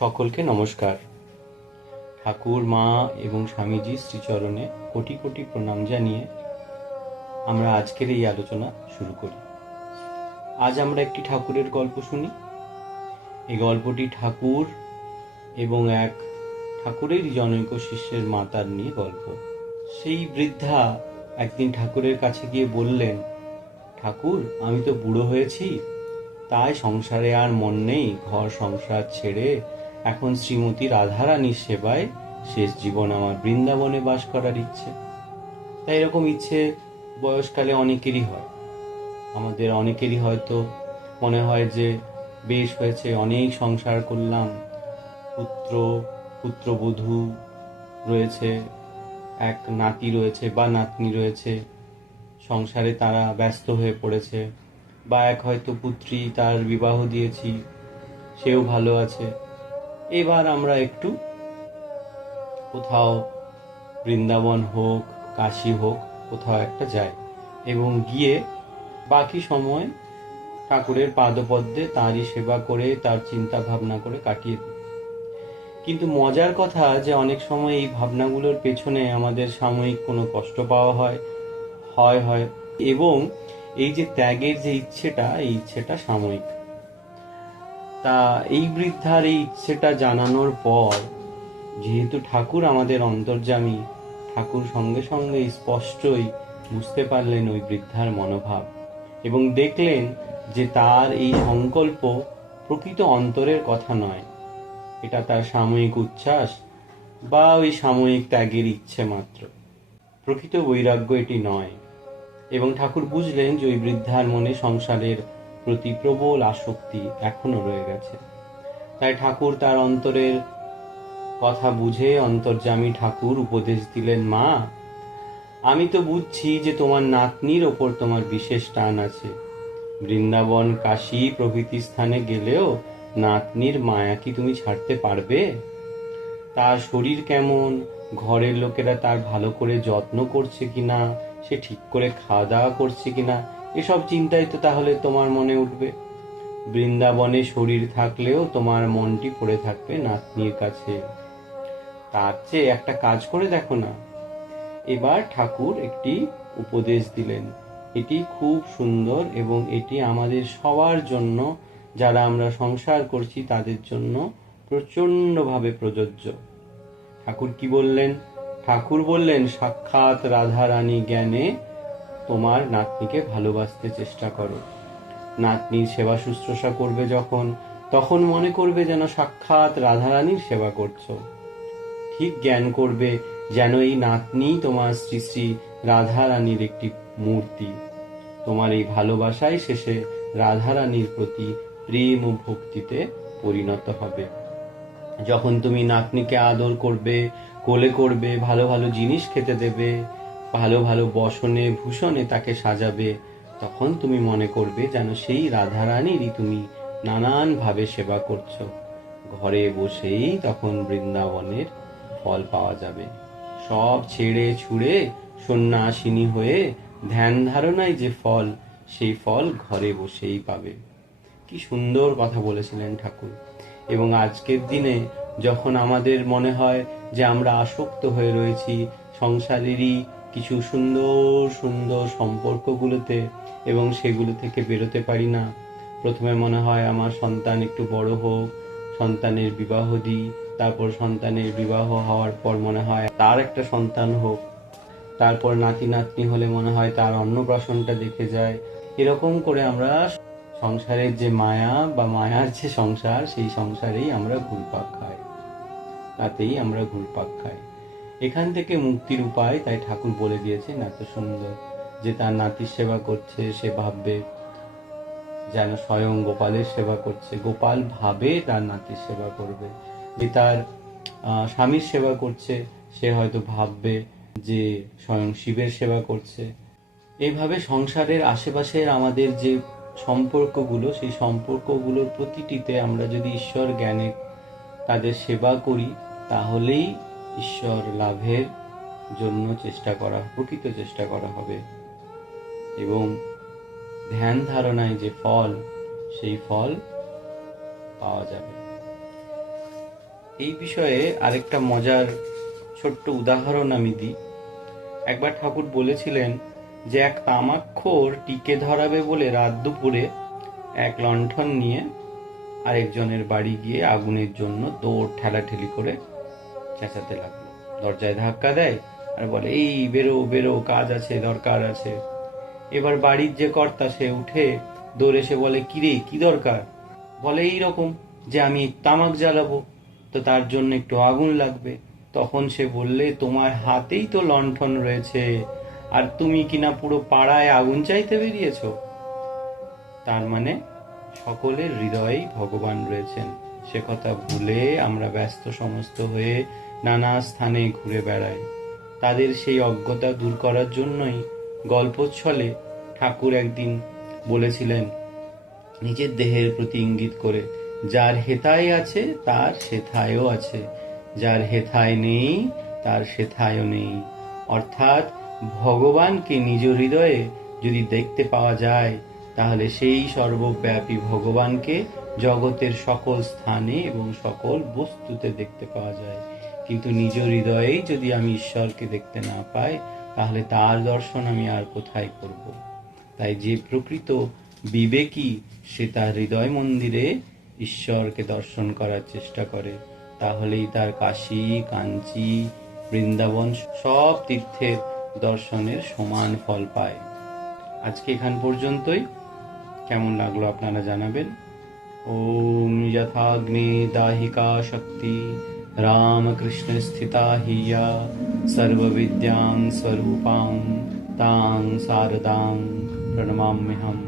সকলকে নমস্কার। ঠাকুর, মা এবং স্বামীজি শ্রীচরণে কোটি কোটি প্রণাম জানিয়ে আমরা আজকের এই আলোচনা শুরু করি। আজ আমরা একটি ঠাকুরের গল্প শুনি। এই গল্পটি ঠাকুর এবং এক ঠাকুরেরই জনৈক শিষ্যের মাতার নিয়ে গল্প। সেই বৃদ্ধা একদিন ঠাকুরের কাছে গিয়ে বললেন, ঠাকুর, আমি তো বুড়ো হয়েছি, তাই সংসারে আর মন নেই। ঘর সংসার ছেড়ে এখন শ্রীমতী রাধারানীর সেবায় শেষ জীবন আমার বৃন্দাবনে বাস করার ইচ্ছে। তাই এরকম ইচ্ছে বয়সকালে অনেকেরই হয়। আমাদের অনেকেরই হয়তো মনে হয় যে বেশ হয়েছে, অনেক সংসার করলাম, পুত্র পুত্রবধূ রয়েছে, এক নাতি রয়েছে বা নাতনি রয়েছে, সংসারে তারা ব্যস্ত হয়ে পড়েছে, বা এক হয়তো পুত্রী, তার বিবাহ দিয়েছি, সেও ভালো আছে। এবার আমরা একটু কোথাও বৃন্দাবন হোক, কাশী হোক, কোথাও একটা যাই এবং গিয়ে বাকি সময় ঠাকুরের পাদপদ্মে তাঁরই সেবা করে, তার চিন্তা ভাবনা করে কাটিয়ে দিই। কিন্তু মজার কথা যে অনেক সময় এই ভাবনাগুলোর পেছনে আমাদের সাময়িক কোনো কষ্ট পাওয়া হয় হয় হয় এবং এই যে ত্যাগের যে ইচ্ছেটা, এই ইচ্ছেটা সাময়িক। তা এই বৃদ্ধার এই ইচ্ছেটা জানানোর পর, যেহেতু ঠাকুর আমাদের অন্তর্যামী, ঠাকুর সঙ্গে সঙ্গে স্পষ্টই বুঝতে পারলেন ওই বৃদ্ধার মনোভাব এবং দেখলেন যে তার এই সংকল্প প্রকৃত অন্তরের কথা নয়, এটা তার সাময়িক উচ্ছ্বাস বা ওই সাময়িক ত্যাগের ইচ্ছে মাত্র। প্রকৃত বৈরাগ্য এটি নয়। এবং ঠাকুর বুঝলেন যে ওই বৃদ্ধার মনে সংসারের প্রতি প্রবল আসক্তি এখনো রয়ে গেছে। তাই ঠাকুর তার অন্তরের কথা বুঝে অন্তর্যামী ঠাকুর উপদেশ দিলেন, মা, আমি তো বুঝছি যে তোমার নাতনির ওপর তোমার বিশেষ টান আছে। বৃন্দাবন, কাশী প্রভৃতি স্থানে গেলেও নাতনির মায়া কি তুমি ছাড়তে পারবে? তার শরীর কেমন, ঘরের লোকেরা তার ভালো করে যত্ন করছে কিনা, সে ঠিক করে খাওয়া দাওয়া করছে কিনা, এসব চিন্তাই তো তাহলে তোমার মনে উঠবে। বৃন্দাবনে শরীর থাকলেও তোমার মনটি পড়ে থাকবে নাতনির কাছে। তার চেয়ে একটা কাজ করে দেখো না। এবার ঠাকুর একটি উপদেশ দিলেন। এটি খুব সুন্দর এবং এটি আমাদের সবার জন্য, যারা আমরা সংসার করছি তাদের জন্য প্রচন্ডভাবে প্রযোজ্য। ঠাকুর কি বললেন? ঠাকুর বললেন, সাক্ষাৎ রাধারানী জ্ঞানে তোমার নাতনিকে ভালোবাসতে চেষ্টা করো। নাতনির সেবা শুশ্রূষা করবে যখন, তখন মনে করবে যেন সাক্ষাৎ রাধারানীর সেবা করছো। ঠিক জ্ঞান করবে যেন এই নাতনি তোমার শ্রী শ্রী রাধারানীর একটি মূর্তি। তোমার এই ভালোবাসাই শেষে রাধারানীর প্রতি প্রেম ও ভক্তিতে পরিণত হবে। যখন তুমি নাতনিকে আদর করবে, কোলে করবে, ভালো ভালো জিনিস খেতে দেবে, ভালো ভালো বসনে ভূষণে তাকে সাজাবে, তখন তুমি মনে করবে যেন সেই রাধারানীরই তুমি নানানভাবে সেবা করছো। ঘরে বসেই তখন বৃন্দাবনের ফল পাওয়া যাবে। সব ছেড়ে ছুড়ে সন্ন্যাসিনী হয়ে ধ্যান ধারণায় যে ফল, সেই ফল ঘরে বসেই পাবে। কি সুন্দর কথা বলেছিলেন ঠাকুর। এবং আজকের দিনে যখন আমাদের মনে হয় যে আমরা আসক্ত হয়ে রয়েছি সংসারেরই কিছু সুন্দর সুন্দর সম্পর্কগুলোতে এবং সেগুলো থেকে বেরোতে পারি না, প্রথমে মনে হয় আমার সন্তান একটু বড় হোক, সন্তানের বিবাহ দিই, তারপর সন্তানের বিবাহ হওয়ার পর মনে হয় তার একটা সন্তান হোক, তারপর নাতি নাতনি হলে মনে হয় তার অন্নপ্রাশনটা দেখে যায়। এরকম করে আমরা সংসারের যে মায়া বা মায়ার যে সংসার, সেই সংসারেই আমরা ঘুরপাক খাই, তাতেই আমরা ঘুরপাক খাই। এখান থেকে মুক্তির উপায় তাই ঠাকুর বলে দিয়েছেন এত সুন্দর, যে তার নাতির সেবা করছে সে ভাববে যেন স্বয়ং গোপালের সেবা করছে, গোপাল ভাবে তার নাতির সেবা করবে। যে তার স্বামীর সেবা করছে, সে হয়তো ভাববে যে স্বয়ং শিবের সেবা করছে। এইভাবে সংসারের আশেপাশের আমাদের যে সম্পর্কগুলো, সেই সম্পর্কগুলোর প্রতিটিতে আমরা যদি ঈশ্বর জ্ঞানে তাদের সেবা করি, তাহলেই ঈশ্বর লাভের জন্য প্রকৃত চেষ্টা করা হবে এবং ধ্যান ধারণায় যে ফল, সেই ফল পাওয়া যাবে। এই বিষয়ে আরেকটা মজার ছোট্ট উদাহরণ আমি দিই। একবার ঠাকুর বলেছিলেন যে এক তামাকখোর টিকে ধরাবে বলে রাত দুপুরে এক লণ্ঠন নিয়ে আরেকজনের বাড়ি গিয়ে আগুনের জন্য দৌড় ঠেলাঠেলি করে চেঁচাতে লাগলো। দরজায় ধাক্কা দেয় আর বলে, এই বেরো বেরো, কাজ আছে, দরকার আছে। এবার বাড়ির যে কর্তা সে উঠে দৌড়ে এসে বলে, কিরে কি দরকার? বলে, এই রকম যে আমি তামাক জ্বালাবো, তো তার জন্য একটু আগুন লাগবে। তখন সে বললে, তোমার হাতেই তো লণ্ঠন রয়েছে, আর তুমি কিনা পুরো পাড়ায় আগুন চাইতে বেরিয়েছো। তার মানে সকলের হৃদয়েই ভগবান রয়েছেন, সে কথা ভুলে আমরা ব্যস্ত সমস্ত হয়ে নানা স্থানে ঘুরে বেড়াই। তাদের সেই অজ্ঞতা দূর করার জন্যই গল্পচ্ছলে ঠাকুর একদিন বলেছিলেন নিজের দেহের প্রতি ইঙ্গিত করে, যার হেথায় আছে তার সেথায়ও আছে, যার হেথায় নেই তার সেথায়ও নেই। অর্থাৎ ভগবানকে নিজ হৃদয়ে যদি দেখতে পাওয়া যায়, তাহলে সেই সর্বব্যাপী ভগবানকে জগতের সকল স্থানে এবং সকল বস্তুতে দেখতে পাওয়া যায়। কিন্তু নিজ হৃদয়েই যদি আমি ঈশ্বরকে দেখতে না পাই, তাহলে তার দর্শন আমি আর কোথায় করব? তাই যে প্রকৃত বিবেকী সে তার হৃদয় মন্দিরে ঈশ্বরকে দর্শন করার চেষ্টা করে, তাহলেই তার কাশী, কাঞ্চি, বৃন্দাবন সব তীর্থের দর্শনের সমান ফল পায়। আজকে এখান পর্যন্তই। কেমন লাগলো আপনারা জানাবেন। ওম যথাগ্নি দাহিকা শক্তি রামকৃষ্ণ স্থিতা হিয়া সর্ববিদ্যাং স্বরূপাং তাং শারদাং প্রণমাম্যহম।